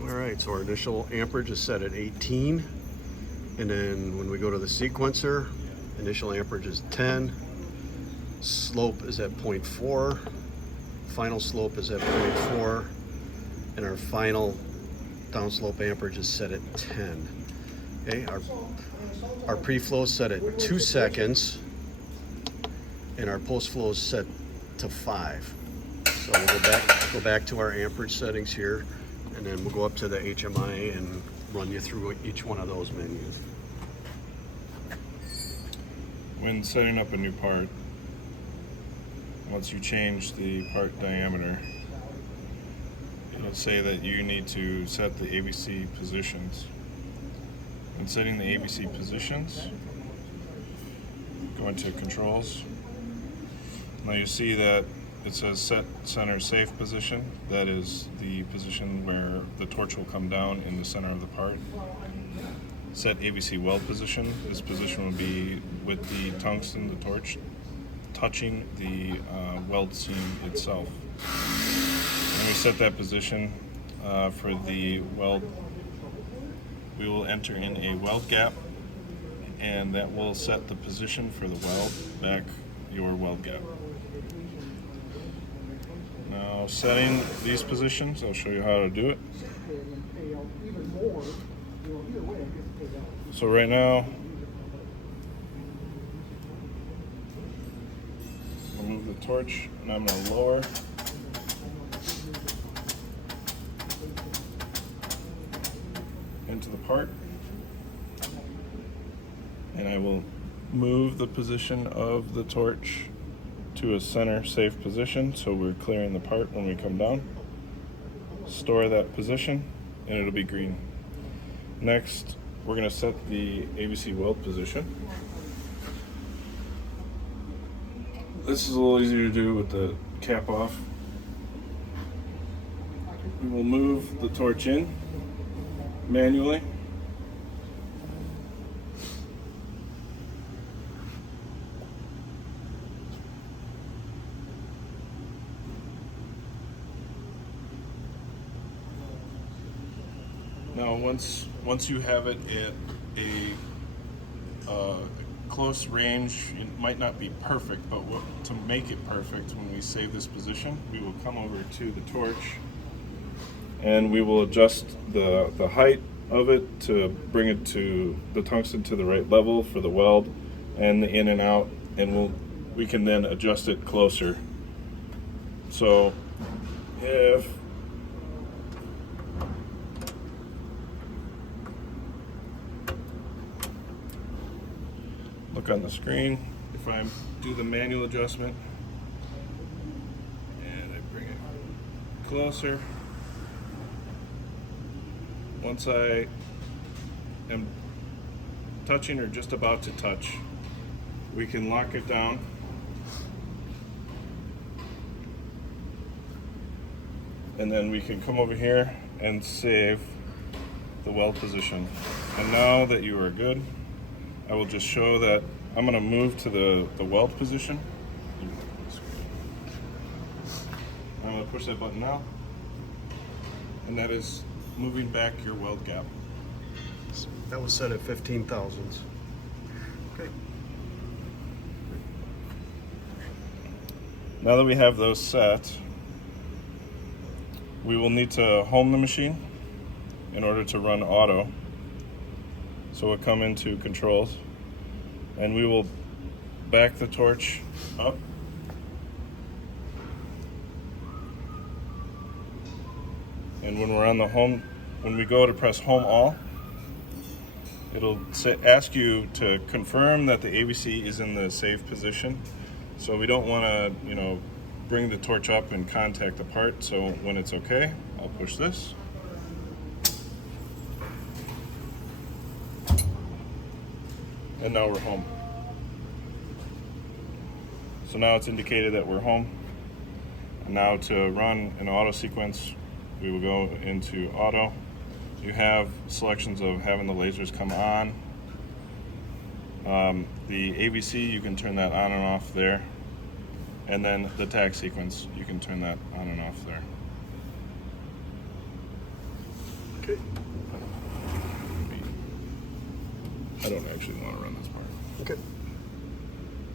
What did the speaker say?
All right, so our initial amperage is set at 18. And then when we go to the sequencer, initial amperage is 10. Slope is at 0.4. Final slope is at 0.4. And our final downslope amperage is set at 10. Okay, our pre-flow is set at 2 seconds. And our post-flow is set to 5. So we'll go back to our amperage settings here, and then we'll go up to the HMI and run you through each one of those menus. When setting up a new part, once you change the part diameter, it'll say that you need to set the ABC positions. When setting the ABC positions, go into controls. Now you see that it says set center safe position. That is the position where the torch will come down in the center of the part. Set ABC weld position. This position will be with the tungsten, the torch, touching the weld seam itself. When we set that position for the weld, we will enter in a weld gap, and that will set the position for the weld back your weld gap. Now setting these positions, I'll show you how to do it. So right now, I'll move the torch and I'm going to lower. Into the part. And I will move the position of the torch to a center safe position so we're clearing the part when we come down. Store that position and it'll be green. Next, we're going to set the ABC weld position. This is a little easier to do with the cap off. We will move the torch in manually. Now, once you have it at a close range, it might not be perfect, but to make it perfect, when we save this position, we will come over to the torch and we will adjust the height of it to bring it to the tungsten to the right level for the weld and the in and out, and we can then adjust it closer. So if look on the screen, if I do the manual adjustment and I bring it closer, once I am touching or just about to touch, we can lock it down and then we can come over here and save the weld position. And now that you are good, I will just show that I'm going to move to the weld position. I'm going to push that button now, and that is moving back your weld gap. That was set at 15 thousandths. Okay. Now that we have those set, we will need to home the machine in order to run auto. So we'll come into controls and we will back the torch up. And when we're on the home, when we go to press home all, it'll ask you to confirm that the ABC is in the safe position. So we don't want to, bring the torch up and contact the part. So when it's okay, I'll push this. And now we're home. So now it's indicated that we're home. And now to run an auto sequence, we will go into auto. You have selections of having the lasers come on. The ABC, you can turn that on and off there. And then the tag sequence, you can turn that on and off there. I don't actually want to run this part. Okay.